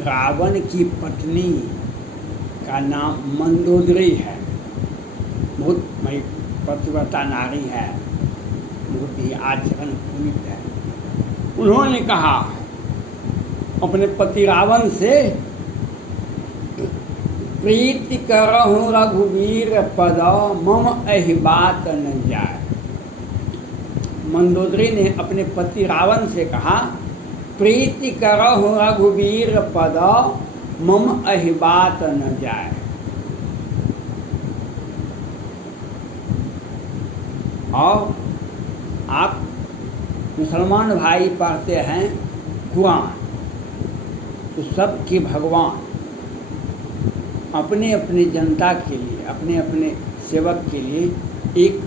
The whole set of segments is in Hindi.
रावण की पत्नी का नाम मंदोदरी है। बहुत बड़ी पतिव्रता नारी है, बहुत ही आचरण पुनित है। उन्होंने कहा अपने पति रावण से, प्रीति करहु रघुवीर पद मम एहि बात न जाय। मंदोदरी ने अपने पति रावण से कहा, प्रीति करहु रघुवीर पद मम एहि बात न जाय। और आप मुसलमान भाई पढ़ते हैं कुरान, तो सबके भगवान अपने अपने जनता के लिए, अपने अपने सेवक के लिए एक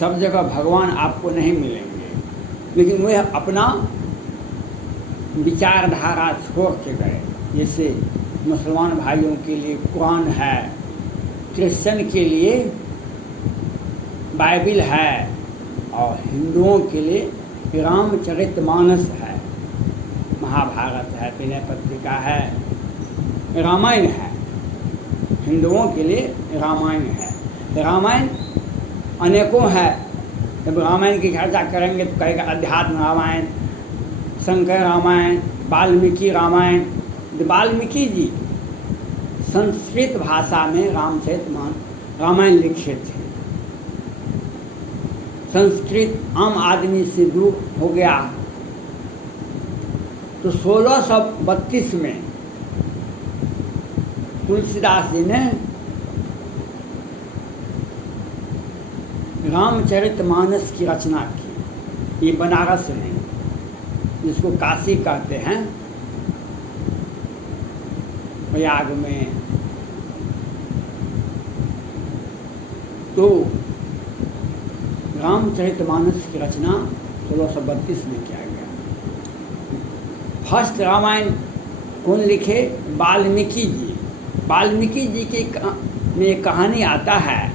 सब जगह भगवान आपको नहीं मिलेंगे, लेकिन वह अपना विचारधारा छोड़ के गए। जैसे मुसलमान भाइयों के लिए कुरान है, क्रिश्चियन के लिए बाइबिल है, और हिंदुओं के लिए रामचरितमानस है, महाभारत है, विनय पत्रिका है, रामायण है। हिंदुओं के लिए रामायण है। रामायण अनेकों है। जब रामायण की चर्चा करेंगे तो कहेगा अध्यात्म रामायण, शंकर रामायण, वाल्मीकि रामायण। वाल्मीकि जी संस्कृत भाषा में रामायण लिखे थे। संस्कृत आम आदमी से दूर हो गया, तो 1632 में तुलसीदास जी ने रामचरितमानस की रचना की। ये बनारस में, जिसको काशी कहते हैं, प्रयाग में, तो रामचरितमानस की रचना 1632 में किया गया। फर्स्ट रामायण कौन लिखे? वाल्मीकि जी। वाल्मीकि जी की में कहानी आता है,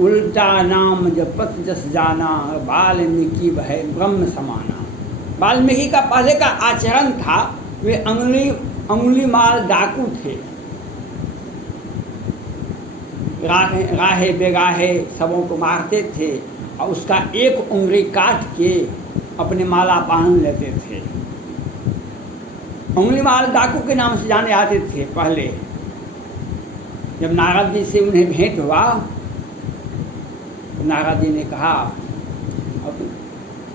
उल्टा नाम जपत जस जाना, वाल्मीकि भय ब्रह्म समाना। वाल्मीकि का पहले का आचरण था, वे अंगुली माल डाकू थे। राहे बेगाहे सबों को मारते थे, और उसका एक उंगली काट के अपने माला पहन लेते थे। उंगली माल डाकू के नाम से जाने आते थे। पहले जब नारद जी से उन्हें भेंट हुआ, तो नारद जी ने कहा, अब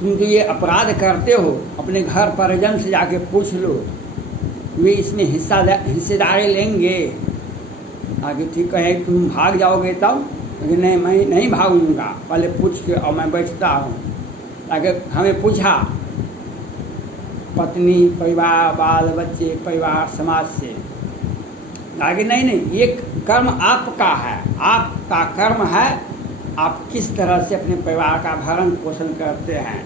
तुम तो ये अपराध करते हो, अपने घर परिजन से जाके पूछ लो, वे इसमें हिस्सेदारी लेंगे। आगे ठीक है, तुम भाग जाओगे तब? लेकिन नहीं, मैं नहीं भागूंगा, पहले पूछ के और मैं बैठता हूँ। आगे हमें पूछा पत्नी, परिवार, बाल बच्चे, परिवार, समाज से। आगे नहीं, ये कर्म आपका है, आपका कर्म है, आप किस तरह से अपने परिवार का भरण पोषण करते हैं,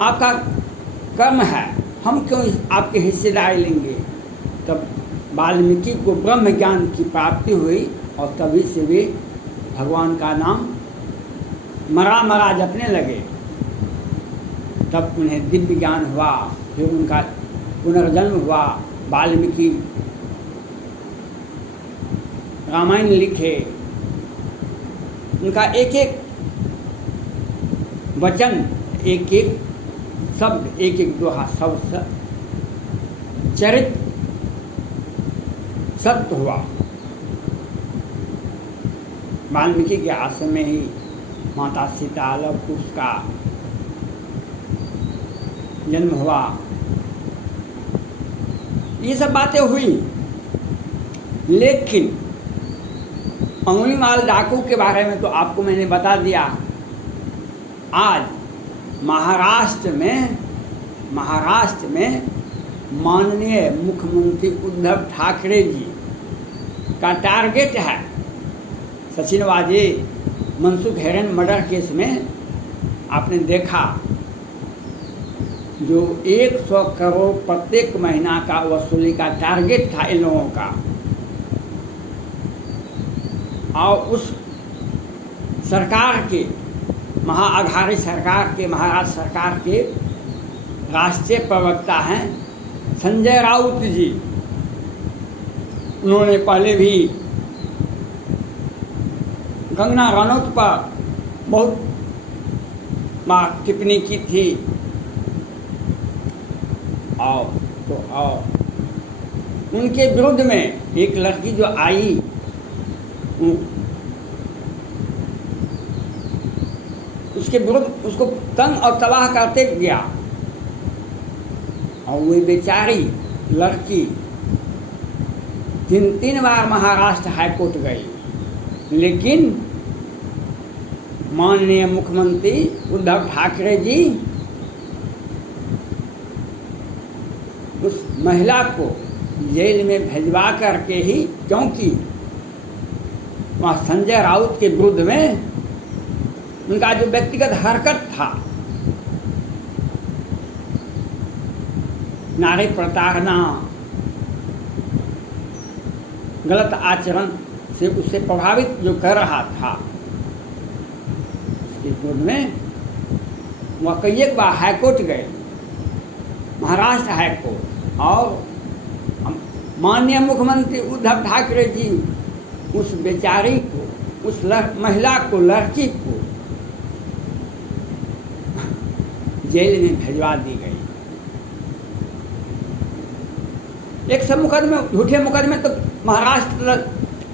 आपका कर्म है, हम क्यों आपके हिस्सेदारी लेंगे। तब वाल्मीकि को ब्रह्म ज्ञान की प्राप्ति हुई, और तभी से वे भगवान का नाम मरा जपने लगे। तब उन्हें दिव्य ज्ञान हुआ, फिर उनका पुनर्जन्म हुआ। वाल्मीकि रामायण लिखे, उनका एक एक वचन, एक एक शब्द, एक एक दोहा सब चरित सत्य हुआ। वाल्मीकि के आश्रम में ही माता सीता लव कुश का जन्म हुआ। ये सब बातें हुई, लेकिन अंगुली माल डाकू के बारे में तो आपको मैंने बता दिया। आज महाराष्ट्र में माननीय मुख्यमंत्री उद्धव ठाकरे जी का टारगेट है, सचिन वाजे मनसुख हिरेन मर्डर केस में आपने देखा, जो 100 करोड़ प्रत्येक महीना का वसूली का टारगेट था इन लोगों का, और उस सरकार के महाअघाड़ी सरकार के, महाराष्ट्र सरकार के राष्ट्रीय प्रवक्ता हैं संजय राउत जी। उन्होंने पहले भी कंगना रनौत पर बहुत बार टिप्पणी की थी। और उनके विरुद्ध में एक लड़की जो आई, उसके विरुद्ध उसको तंग और तबाह करते गया, और वो बेचारी लड़की 3 बार महाराष्ट्र हाईकोर्ट गई, लेकिन माननीय मुख्यमंत्री उद्धव ठाकरे जी उस महिला को जेल में भिजवा करके ही, क्योंकि वहाँ संजय राउत के विरुद्ध में उनका जो व्यक्तिगत हरकत था, नारी प्रताड़ना, गलत आचरण से उससे प्रभावित जो कर रहा था, उसके विरुद्ध में वह कई एक बार हाईकोर्ट गए, महाराष्ट्र हाईकोर्ट, और माननीय मुख्यमंत्री उद्धव ठाकरे जी उस बेचारी को, उस महिला को, लड़की को जेल में भिजवा दी गई। एक सब मुकदमे, झूठे मुकदमे, तो महाराष्ट्र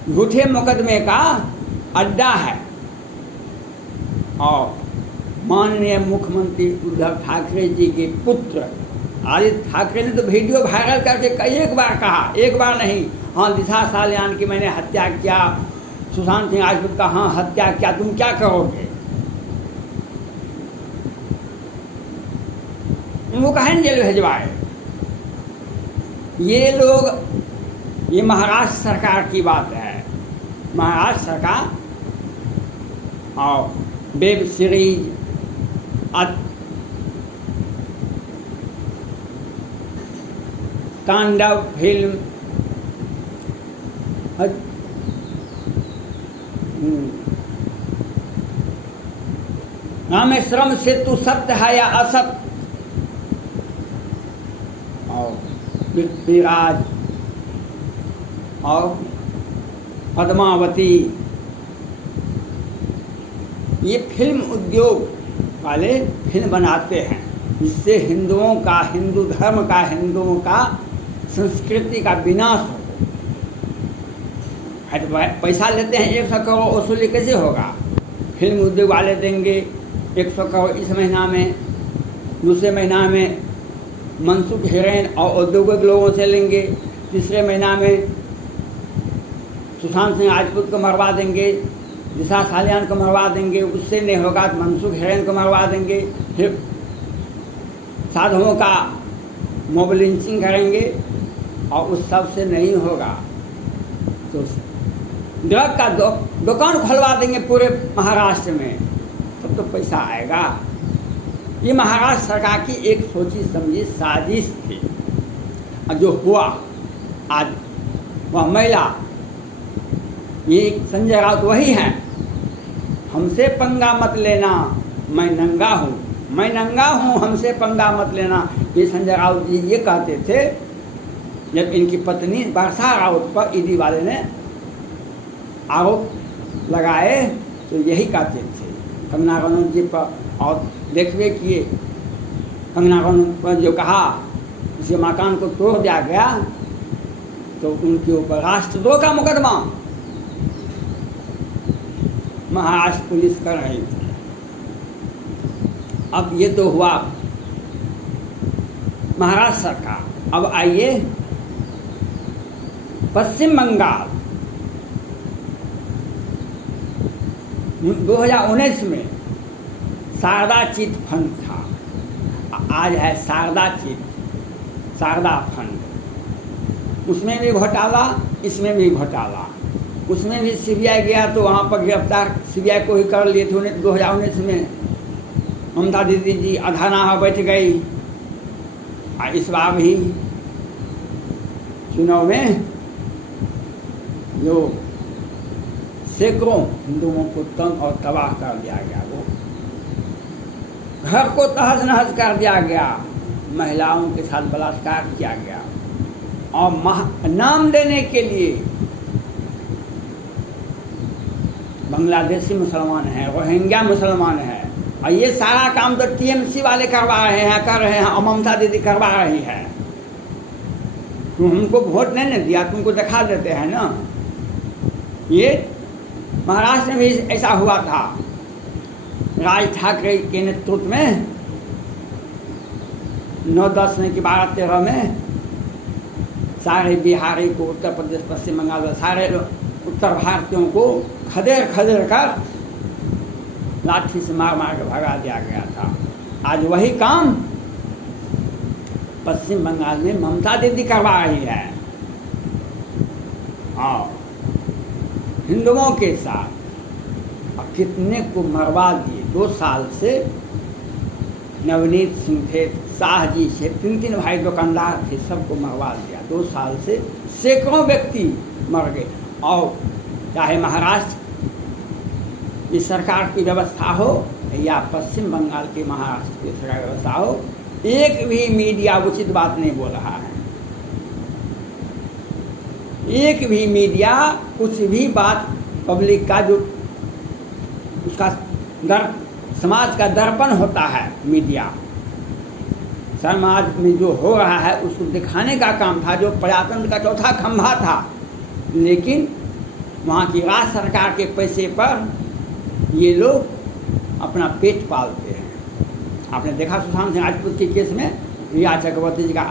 झूठे मुकदमे का अड्डा है। और माननीय मुख्यमंत्री उद्धव ठाकरे जी के पुत्र आदित्य ठाकरे ने तो वीडियो वायरल करके कई एक बार कहा, एक बार नहीं, हाँ दिशा सालियान की मैंने हत्या किया, सुशांत सिंह राजपूत का हाँ हत्या किया, तुम क्या करोगे? उनको कहें जेल भिजवाए। ये लोग, ये महाराष्ट्र सरकार की बात है। महाराष्ट्र सरकार और वेब सीरीज, तांडव फिल्म, रामेश्वरम सेतु सत्य है या असत्य, और पृथ्वीराज और पद्मावती, ये फिल्म उद्योग वाले फिल्म बनाते हैं जिससे हिंदुओं का, हिंदू धर्म का, हिंदुओं का संस्कृति का विनाश हो। पैसा लेते हैं, 100 करोड़ वसूली कैसे होगा? फिल्म उद्योग वाले देंगे 100 करोड़ इस महीना में, दूसरे महीना में मनसुख हिरेन और औद्योगिक लोगों से लेंगे, तीसरे महीना में सुशांत सिंह राजपूत को मरवा देंगे, दिशा सालियान को मरवा देंगे, उससे नहीं होगा तो मनसुख हिरेन को मरवा देंगे, फिर साधुओं का मोब लिंचिंग करेंगे, और उस सब से नहीं होगा तो ड्रग का दुकान खुलवा देंगे पूरे महाराष्ट्र में, तब तो पैसा आएगा। ये महाराष्ट्र सरकार की एक सोची समझी साजिश थी, और जो हुआ आज वह महिला, ये संजय राउत वही हैं, हमसे पंगा मत लेना, मैं नंगा हूँ, मैं नंगा हूँ, हमसे पंगा मत लेना। ये संजय राउत जी ये कहते थे जब इनकी पत्नी वर्षा राउत पर ईडी वाले ने आरोप लगाए, तो यही कहते थे कंगना रनौत जी पर। और देखिए किए कंगना रनौत पर जो कहा उसके मकान को तोड़ दिया गया, तो उनके ऊपर राष्ट्रद्रोह का मुकदमा महाराष्ट्र पुलिस कर रही थी। अब ये तो हुआ महाराष्ट्र सरकार। अब आइए पश्चिम बंगाल। 2019 में शारदा चिट फंड था, आज है शारदा फंड। उसमें भी घोटाला, इसमें भी घोटाला। उसमें भी सीबीआई गया तो वहाँ पर गिरफ्तार सीबीआई को ही कर लिए थे 2019 में। ममता दीदी जी अधाना बैठ गई। इस बार भी चुनाव में जो सैकड़ों हिंदुओं को तंग और तबाह कर दिया गया, वो घर को तहस नहस कर दिया गया, महिलाओं के साथ बलात्कार किया गया, और नाम देने के लिए बांग्लादेशी मुसलमान हैं, रोहिंग्या मुसलमान हैं, और ये सारा काम तो टीएमसी वाले करवा रहे हैं, कर रहे हैं, और ममता दीदी करवा रही है। तुम हमको वोट नहीं दिया, तुमको दिखा देते हैं ना। ये महाराष्ट्र में भी ऐसा हुआ था, राज ठाकरे के नेतृत्व में 9-10 नहीं कि 12-13 में सारे बिहारी को, उत्तर प्रदेश, पश्चिम बंगाल, सारे उत्तर भारतीयों को खदेड़ खदेड़ कर लाठी से मार मार के भगा दिया गया था। आज वही काम पश्चिम बंगाल में ममता दीदी करवा रही है, और हिंदुओं के साथ। और कितने को मरवा दिए। 2 साल से नवनीत सिंह थे, शाह जी से, 3 भाई दुकानदार थे, सबको मरवा दिया। 2 साल से सैकड़ों व्यक्ति मर गए। और चाहे महाराष्ट्र की सरकार की व्यवस्था हो या पश्चिम बंगाल की महाराष्ट्र की सरकार की व्यवस्था हो, एक भी मीडिया उचित बात नहीं बोल रहा है। एक भी मीडिया कुछ भी बात, पब्लिक का जो उसका समाज का दर्पण होता है, मीडिया समाज में जो हो रहा है उसको दिखाने का काम था, जो प्रजातंत्र का चौथा खंभा था। लेकिन वहाँ की राज्य सरकार के पैसे पर ये लोग अपना पेट पालते हैं। आपने देखा सुशांत सिंह राजपूत के केस में रिया चक्रवर्ती जी का,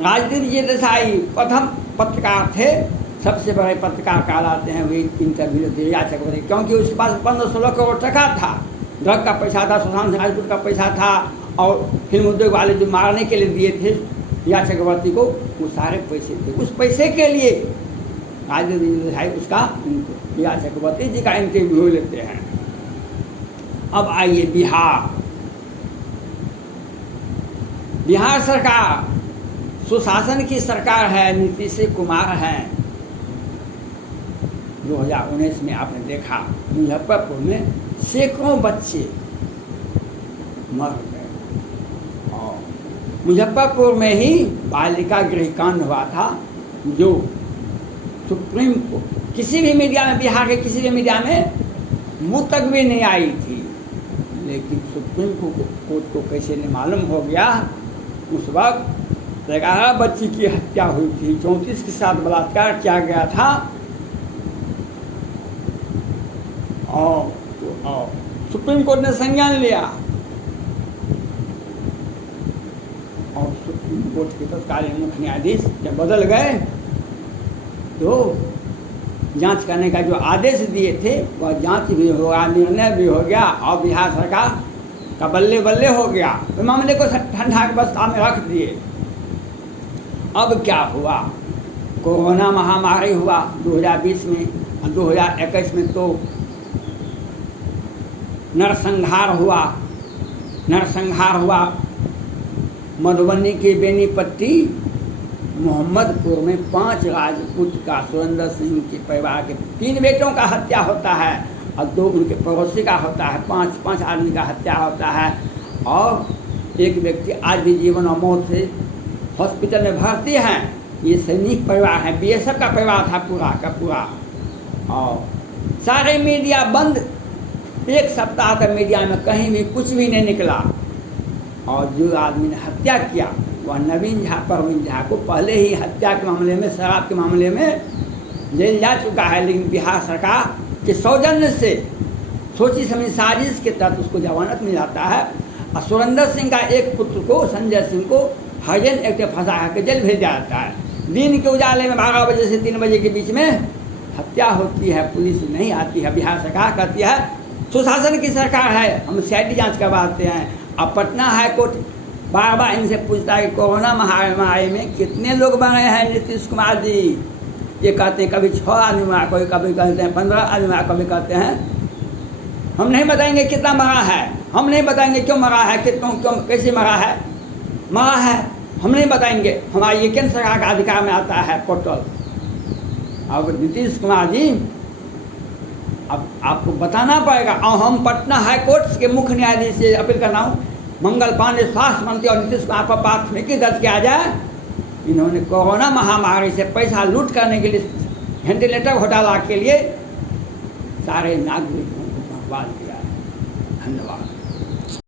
राजदीप जी देसाई प्रथम पत्रकार थे, सबसे बड़े पत्रकार कहलाते हैं, वे इंटरव्यू लेते रिया चक्रवर्ती, क्योंकि उसके पास 15-16 करोड़ टका था, ड्रग का पैसा था, सुशांत सिंह राजपूत का पैसा था, और फिल्म उद्योग वाले जो मारने के लिए दिए थे रिया चक्रवर्ती को, वो सारे पैसे थे। उस पैसे के लिए राजदीप जी देसाई उसका रिया चक्रवर्ती जी का इंटरव्यू लेते हैं। अब आइए बिहार सरकार सुशासन की सरकार है, नीतीश कुमार हैं। 2019 में आपने देखा मुजफ्फरपुर में सैकड़ों बच्चे मर गए, और मुजफ्फरपुर में ही बालिका गृहकांड हुआ था, जो सुप्रीम कोर्ट, किसी भी मीडिया में, बिहार के किसी भी मीडिया में मुँह तक भी नहीं आई थी। लेकिन सुप्रीम कोर्ट को कैसे नहीं मालूम हो गया, उस वक्त 11 बच्ची की हत्या हुई थी, 34 के साथ बलात्कार किया गया था, और सुप्रीम कोर्ट ने संज्ञान लिया, और सुप्रीम कोर्ट के तत्कालीन मुख्य न्यायाधीश जब बदल गए तो जांच करने का जो आदेश दिए थे वह जांच भी होगा, निर्णय भी हो गया, और बिहार सरकार का बल्ले बल्ले हो गया, तो मामले को ठंडा अवस्था में रख दिए। अब क्या हुआ, कोरोना महामारी हुआ 2020 में, 2021 में तो नरसंहार हुआ मधुबनी के बेनीपट्टी मोहम्मदपुर में 5 राजपूत का, सुरेंद्र सिंह के परिवार के 3 बेटों का हत्या होता है, और 2 उनके पड़ोसी का होता है, 5 आदमी का हत्या होता है, और एक व्यक्ति आज भी जीवन और मौत से हॉस्पिटल में भर्ती हैं। ये सैनिक परिवार है, बीएसएफ का परिवार था पूरा का पूरा, और सारे मीडिया बंद। 1 सप्ताह तक मीडिया में कहीं भी कुछ भी नहीं निकला, और जो आदमी ने हत्या किया वह नवीन झा, परवीन झा को पहले ही हत्या के मामले में, शराब के मामले में जेल जा चुका है, लेकिन बिहार सरकार के सौजन्य से सोची समझी साजिश के तहत उसको जमानत मिल जाता है। और सुरेंद्र सिंह का एक पुत्र को, संजय सिंह को, हरिजन एक्ट में फंसा के जेल भेज दिया जाता है। दिन के उजाले में 12 बजे से 3 बजे के बीच में हत्या होती है, पुलिस नहीं आती है, बिहार सरकार कहती है सुशासन की सरकार है, हम सीआईडी जांच करवाते हैं। अब पटना हाई कोर्ट बार बार इनसे पूछता है कि कोरोना महामारी में कितने लोग मरे हैं नीतीश कुमार जी। ये कहते हैं कभी 6 आदमी मरा, कोई कभी कहते हैं 15 आदमी मरा, कभी कहते हैं हम नहीं बताएंगे कितना मरा है, हम नहीं बताएंगे क्यों मरा है, कितनों क्यों कैसे मरा है, हम नहीं बताएंगे, हमारा ये केंद्र सरकार का अधिकार में आता है पोर्टल। अब नीतीश कुमार जी अब आपको बताना पड़ेगा। और हम पटना हाई कोर्ट के मुख्य न्यायाधीश से अपील कर रहा हूँ, मंगल पांडे स्वास्थ्य मंत्री और नीतीश कुमार पर प्राथमिकी दर्ज किया जाए। इन्होंने कोरोना महामारी से पैसा लूट करने के लिए, वेंटिलेटर घोटाला के लिए सारे नागरिकों को बर्बाद किया है। धन्यवाद।